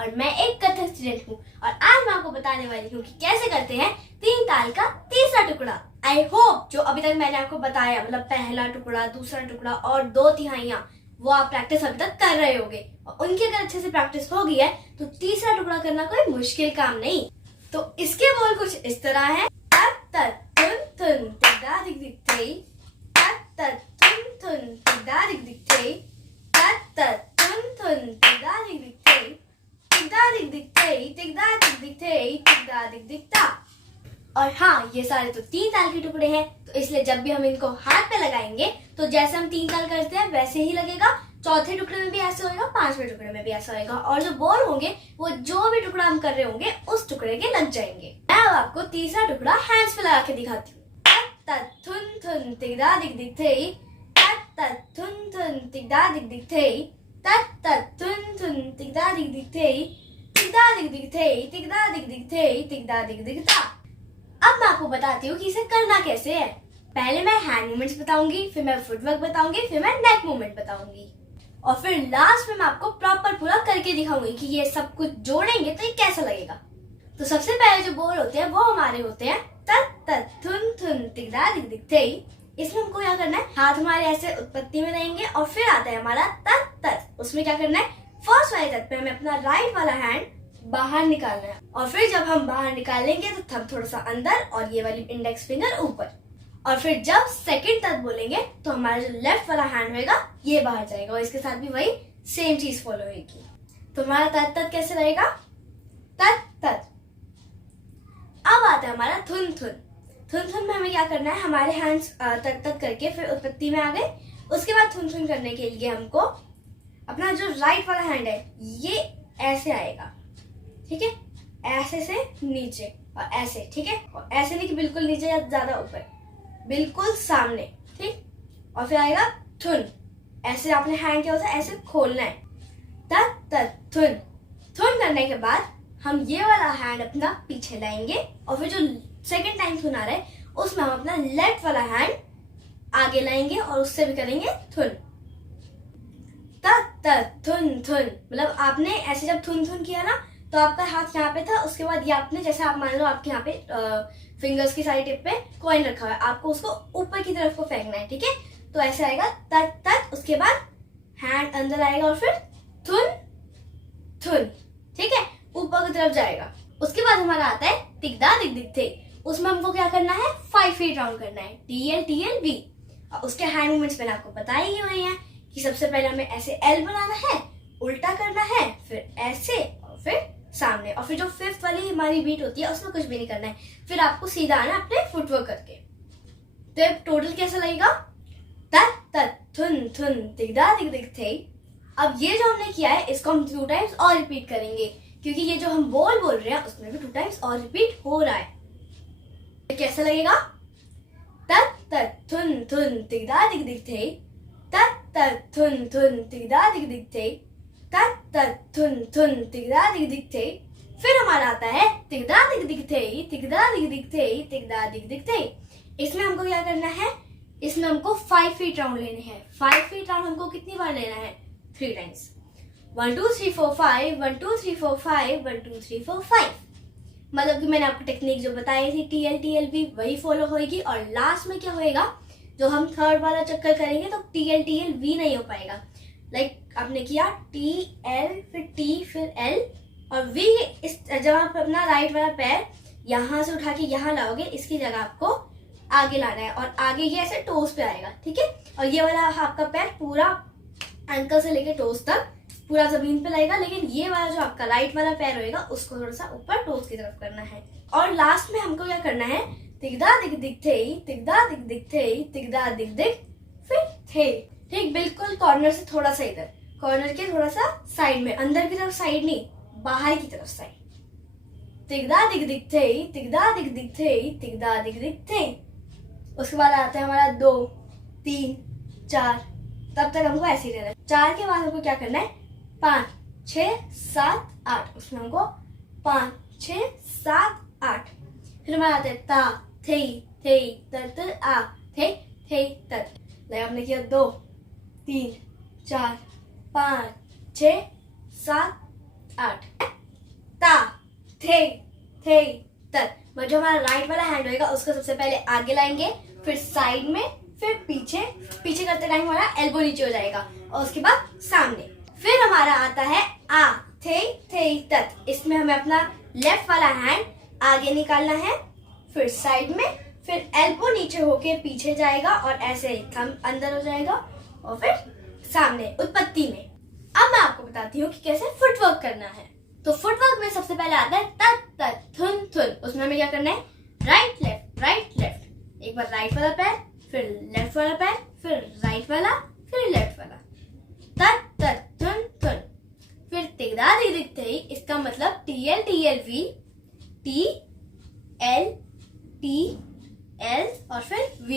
और मैं एक कथक स्टूडेंट हूँ और आज मैं आपको बताने वाली हूँ कि कैसे करते हैं तीन ताल का तीसरा टुकड़ा। आई होप जो अभी तक मैंने आपको बताया मतलब पहला टुकड़ा, दूसरा टुकड़ा और दो तिहाइयां वो आप प्रैक्टिस अभी तक कर रहे होगे और उनकी अगर अच्छे से प्रैक्टिस हो गई है तो तीसरा टुकड़ा करना कोई मुश्किल काम नहीं। तो इसके बोल कुछ इस तरह है। तत तत थुन थुन तिदा दिग दिग थई, तत तत थुन थुन तिदा दिग दिग थई, तत तत थुन थुन तिदा दिग दिग थई, तिदा दिग दिग थई, तिदा दिग दिग थई, तिदा दिग दिग ता। और हाँ, ये सारे तो तीन ताल के टुकड़े हैं तो इसलिए जब भी हम इनको हाथ पे लगाएंगे तो जैसे हम तीन ताल करते हैं वैसे ही लगेगा। चौथे टुकड़े में भी ऐसे होएगा, पांचवें टुकड़े में भी ऐसा होएगा और जो बोल होंगे वो जो भी टुकड़ा हम कर रहे होंगे उस टुकड़े के लग जाएंगे। मैं अब आपको तीसरा टुकड़ा हैंड्स पे लगा के दिखाती हूँ। तत थुन थुन तिगदा दिग दिग थई, तत तत थुन थुन तिगदा दिग दिग थई, तत तत थुन थुन तिगदा दिग दिग थई, तिगदा दिग दिग थई, तिगदा दिग दिग थई, तिगदा दिग दिग ता। अब मैं आपको बताती हूँ कि इसे करना कैसे है। पहले मैं हैंड मूवमेंट्स बताऊंगी, फिर मैं फुटवर्क बताऊंगी, फिर मैं नेक मूवमेंट बताऊंगी और फिर लास्ट में मैं आपको प्रॉपर पूरा करके दिखाऊंगी कि ये सब कुछ जोड़ेंगे तो ये कैसा लगेगा। तो सबसे पहले जो बोल होते हैं वो हमारे होते हैं तत तत थुन थुन तिगदा दिग दिग थई। इसमें हमको क्या करना है, हाथ हमारे ऐसे उत्पत्ति में रहेंगे और फिर आता है हमारा तत तत। उसमें क्या करना है, फर्स्ट वाले तत पे हमें अपना राइट वाला हैंड बाहर निकालना है और फिर जब हम बाहर निकालेंगे तो थंब थोड़ा सा अंदर और ये वाली इंडेक्स फिंगर ऊपर और फिर जब सेकंड तत बोलेंगे तो हमारा जो लेफ्ट वाला हैंड होगा ये बाहर जाएगा और इसके साथ भी वही सेम चीज फॉलो होगी। तो हमारा तत तत कैसे रहेगा, तत तत। अब आता है हमारा थुन थुन। थुन थुन में हमें क्या करना है, हमारे हैंड्स तत तत करके फिर उत्पत्ति में आ गए। उसके बाद थुन थुन करने के लिए हमको अपना जो राइट वाला हैंड है ये ऐसे आएगा, ठीक है, ऐसे से नीचे और ऐसे, ठीक है, और ऐसे नहीं कि बिल्कुल नीचे या ज्यादा ऊपर, बिल्कुल सामने, ठीक। और फिर आएगा थुन। ऐसे आपने हैंड क्या होता है ऐसे खोलना है, तत तत थुन। थुन करने के बाद हम ये वाला हैंड अपना पीछे लाएंगे और फिर जो सेकंड टाइम थुन आ रहा है उसमें हम अपना लेफ्ट वाला हैंड आगे लाएंगे और उससे भी करेंगे थुन। तत तत थुन थुन मतलब आपने ऐसे जब थुन थुन किया ना तो आपका हाथ यहाँ पे था, उसके बाद ये आपने जैसे आप मान लो आपके यहाँ पे फिंगर्स की सारी टिप पे कॉइन रखा हुआ है, आपको उसको ऊपर की तरफ को फेंकना है, ठीक है। तो ऐसे आएगा तत तत, उसके बाद हैंड अंदर आएगा और फिर थुन थुन, ठीक है, ऊपर की तरफ जाएगा। उसके बाद हमारा आता है तिगदा दिग दिग थई। उसमें हमको क्या करना है, 5 फीट राउंड करना है, TL TL V। और उसके हैंड मूवमेंट्स मैंने आपको बताए ही हुए हैं कि सबसे पहले हमें ऐसे L बनाना है, उल्टा करना है, फिर ऐसे और फिर सामने और फिर जो फिफ्थ वाली हमारी बीट होती है उसमें कुछ भी नहीं करना है, फिर आपको सीधा आना अपने फुटवर्क करके। तो टोटल कैसा लगेगा, तत तत थुन थुन तिगदा दिग दिग थई। अब ये जो हमने किया है इसको हम 2 टाइम्स और रिपीट करेंगे क्योंकि ये जो हम बोल रहे हैं उसमें भी 2 टाइम्स और रिपीट हो रहा है। तो कैसा लगेगा, तत तत थुन थुन तिगदा दिग दिग थई, तत तत थुन थुन तिगदा दिग दिग थई, तत तत थुन थुन तिगदा दिग दिग थई। फिर हमारा आता है तिगदा दिग दिग थई, तिगदा दिग दिग थई, तिगदा दिग दिग थई। इसमें हमको क्या करना है, इसमें हमको 5 फीट राउंड लेने हैं। 5 फीट राउंड हमको कितनी बार लेना है, 3 टाइम्स। 1 2 3 4 5, 1 2 3 4 5, 1 2 3 4 5। मतलब कि मैंने आपको टेक्निक जो बताई थी TL TL V वही फॉलो होगी और लास्ट में क्या होएगा, जो हम थर्ड वाला चक्कर करेंगे तो TL TL V नहीं हो पाएगा। लाइक आपने किया TL फिर T फिर L और V। इस जब आप अपना राइट वाला पैर यहाँ से उठा के यहाँ लाओगे इसकी जगह आपको आगे लाना है और आगे ये ऐसे टोस पे आएगा, ठीक है। और ये वाला आपका पैर पूरा एंकल से लेके टोस तक पूरा जमीन पे लगेगा, लेकिन ये वाला जो आपका राइट वाला पैर होएगा उसको थोड़ा सा ऊपर टोस की तरफ करना है। और लास्ट में हमको क्या करना है, तिगदा दिग दिग थई, तिगदा दिग दिग थई, तिगदा दिग दिग फिर थई, ठीक, बिल्कुल कॉर्नर से थोड़ा सा इधर, कॉर्नर के थोड़ा सा साइड में, अंदर की तरफ साइड नहीं, बाहर की तरफ साइड। तिगदा दिग दिग थई, तिगदा दिग दिग थई, तिगदा दिग दिग थई। उसके बाद आता है हमारा 2 3 4, तब तक हमको ऐसे ही रहना है। 4 के बाद हमको क्या करना है, 5 6 7 8, उसमें हमको 5 6 7 8। फिर हमारा आता है ता थई थई तत आ थई थई तत। लाइक आपने किया 2 3 4 5 6 7 8 ता थे थे तत। जो हमारा राइट वाला हैंड होगा उसको सबसे पहले आगे लाएंगे, फिर साइड में, फिर पीछे। पीछे करते टाइम हमारा एल्बो नीचे हो जाएगा और उसके बाद सामने। फिर हमारा आता है आ थे तत। इसमें हमें अपना लेफ्ट वाला हैंड आगे निकालना है, फिर साइड में, फिर एल्बो नीचे होके पीछे जाएगा और ऐसे थंब अंदर हो जाएगा और फिर सामने उत्पत्ति में। अब मैं आपको बताती हूँ कि कैसे फुटवर्क करना है। तो फुटवर्क में सबसे पहले आता है तत तत थुन थुन। उसमें हमें क्या करना है, राइट लेफ्ट। एक बार राइट वाला पैर, फिर लेफ्ट वाला पैर, फिर राइट वाला, फिर लेफ्ट वाला। तत तत थुन थुन। फिर तिगदा दिग दिग थे। इसका मतलब TL TLV, TL TL और फिर V।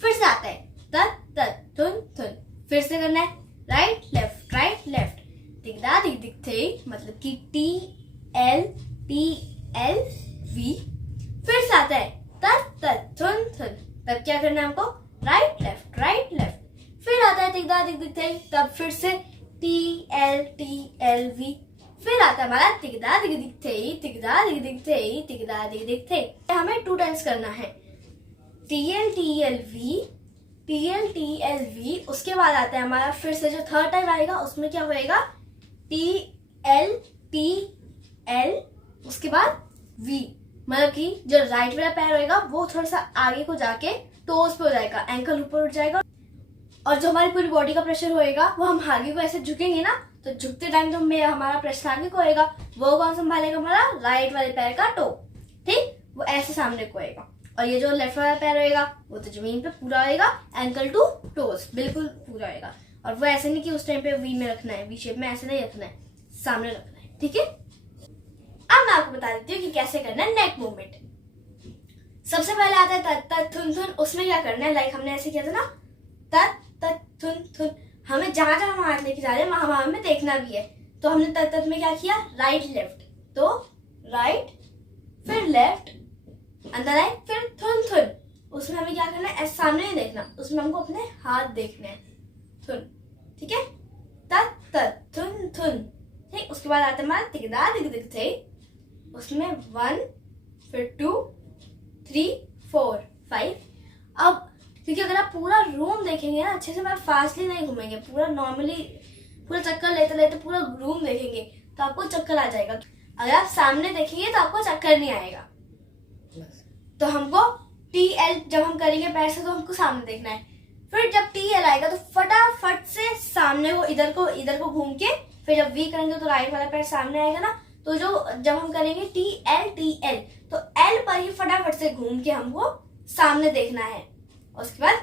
फिर से आता है तत तत थुन थुन। फिर से करना है राइट लेफ्ट। तिगदा दिग दिग थे मतलब कि TL TL V। फिर से आता है तत तत थुन थुन। तब क्या करना है हमको, राइट लेफ्ट। फिर आता है तिगदा दिग दिग थे, तब फिर से TL TL V। फिर आता है हमारा तिगदा दिग दिग थे। हमें 2 टाइम्स करना है, TL TL V। उसके बाद आता है हमारा फिर से जो थर्ड टाइम आएगा उसमें क्या होएगा, TL TL उसके बाद V। मतलब कि जो राइट वाला पैर होएगा वो थोड़ा सा आगे को जाके टोस पे हो जाएगा, एंकल ऊपर उठ जाएगा और जो हमारी पूरी बॉडी का प्रेशर होएगा वो हम आगे को ऐसे झुकेंगे ना, तो झुकते टाइम जो हमारा प्रेशर आगे को होएगा वो कौन संभालेगा, हमारा राइट वाले पैर का टो। ठीक, वो ऐसे सामने को होएगा। और ये जो लेफ्ट वाला पैर होएगा वो तो जमीन पे पूरा होएगा, एंकल टू टोस बिल्कुल पूरा होएगा। और वो ऐसे नहीं कि उस टाइम पे वी में रखना है, वी शेप में ऐसे नहीं रखना है, सामने रखना है। ठीक है, अब मैं आपको बता देती हूँ कि कैसे करना है नेक मूवमेंट। सबसे पहले आता है तत तत थुन थुन। उसमें क्या करना है, लाइक हमने ऐसे किया था ना, तत तत थुन थुन। हमें जहां जहां हम हाथ लेके जा रहे हैं वहां हमें देखना भी है। तो हमने तत तत में क्या किया, राइट लेफ्ट, तो राइट फिर लेफ्ट, अंदर आए, फिर थुन थुन। उसमें हमें क्या करना है, ऐसे सामने नहीं देखना, उसमें हमको अपने हाथ देखने हैं, थुन। ठीक है, तत तत थुन थुन। ठीक, उसके बाद आता है हमारा तिगदा दिग दिग थे। उसमें 1 फिर 2 3 4 5। अब क्योंकि अगर आप पूरा रूम देखेंगे ना अच्छे से, मैं फास्टली नहीं घूमेंगे, पूरा नॉर्मली पूरा चक्कर लेते लेते पूरा रूम देखेंगे तो आपको चक्कर आ जाएगा। अगर आप सामने देखेंगे तो आपको चक्कर नहीं आएगा। तो हमको TL जब हम करेंगे पैर से तो हमको सामने देखना है। फिर जब TL आएगा तो फटाफट से सामने को इधर को घूम के, फिर जब V करेंगे तो राइट वाला पैर सामने आएगा ना, तो जब हम करेंगे TL तो L पर ही फटाफट से घूम के हमको सामने देखना है। उसके बाद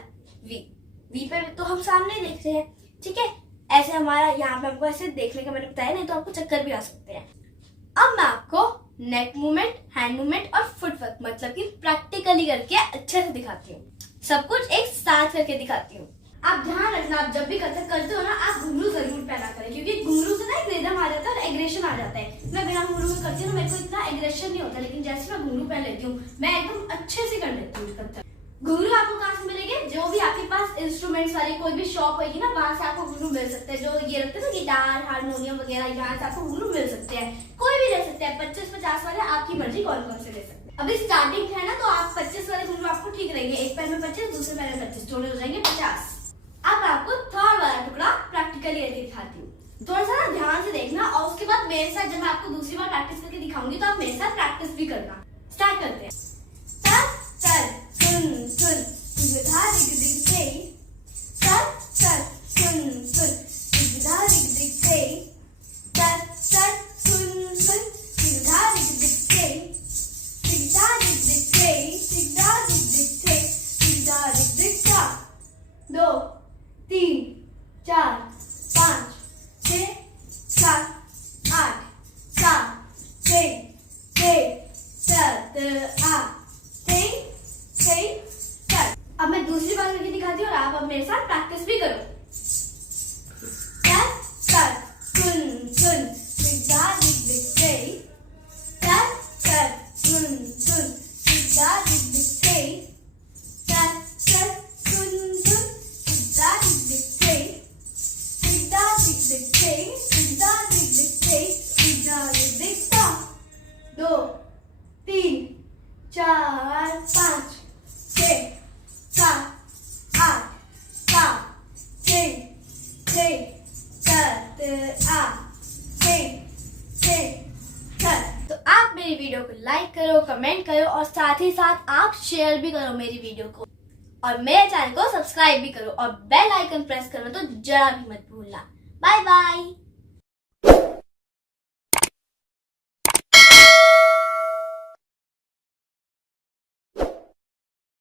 V पे तो हम सामने देखते हैं। ठीक है, ऐसे हमारा यहाँ पे हमको ऐसे देखने का मैंने बताया, नहीं तो आपको चक्कर भी आ सकते हैं। अब मैं आपको नेक मूवमेंट, हैंड मूवमेंट और फुटवर्क मतलब कि प्रैक्टिकली करके अच्छे से दिखाती हूँ, सब कुछ एक साथ करके दिखाती हूँ। आप ध्यान रखना, आप जब भी करते हो ना, आप घुंघरू जरूर पहना करें, क्योंकि घुंघरू से ना एक रिदम आ जाता है और एग्रेशन आ जाता है। मैं बिना घुंघरू में करती हूँ, मेरे को इतना एग्रेशन नहीं होता, लेकिन जैसे मैं घुंघरू पहन लेती हूँ मैं एकदम अच्छे से कर लेती हूँ। घुंघरू आपको कहाँ से मिलेंगे, जो भी आपके पास इंस्ट्रूमेंट्स वाली कोई भी शॉप होगी ना, वहां से आपको घुंघरू मिल सकते हैं। जो ये रखते हैं ना गिटार, हारमोनियम वगैरह, यहाँ से आपको घुंघरू मिल सकते हैं। कोई भी ले सकते हैं, 25-50 वाले, आपकी मर्जी कौन कौन से ले सकते हैं। अभी स्टार्टिंग है ना, तो आप 25 वाले घुंघरू आपको ठीक रहेंगे। एक पैर में 25, दूसरे पैर में 25, टोटल हो जाएंगे 50। अब मैं आपको थर्ड वाला टुकड़ा प्रैक्टिकली करके दिखाती हूँ, थोड़ा सा ना ध्यान से देखना। और उसके बाद मेरे साथ जब मैं आपको दूसरी बार प्रैक्टिस करके दिखाऊंगी तो आप मेरे साथ प्रैक्टिस भी करना। स्टार्ट करते हैं। तत तत थुन थुन तिगदा दिग दिग थे। तत तत थुन थुन तिगदा दिग दिग थे। तत तत थुन थुन तिगदा दिग दिग थे। तिगदा दिग दिग थे, तिगदा दिग दिग थे, तिगदा दिग दिग था। 2 3 4 5 6 7 8 7 6 7 8 6 7। अब मैं दूसरी बार करके दिखाती हूँ और आप अब मेरे साथ प्रैक्टिस भी करो। तत तत थुन थुन तिगदा दिग दिग थे। तत तत थुन थुन तिगदा दिग दिग थे। तत तत थुन थुन तिगदा दिग दिग थे। तिगदा दिग दिग थे, तिगदा दिग दिग थे, 2 3 4 5 6 7 8 7 6 7 8 6 तो आप मेरी वीडियो को लाइक करो, कमेंट करो और साथ ही साथ आप शेयर भी करो मेरी वीडियो को, और मेरे चैनल को सब्सक्राइब भी करो और बेल आइकन प्रेस करो तो जरा भी मत भूलना। Bye bye.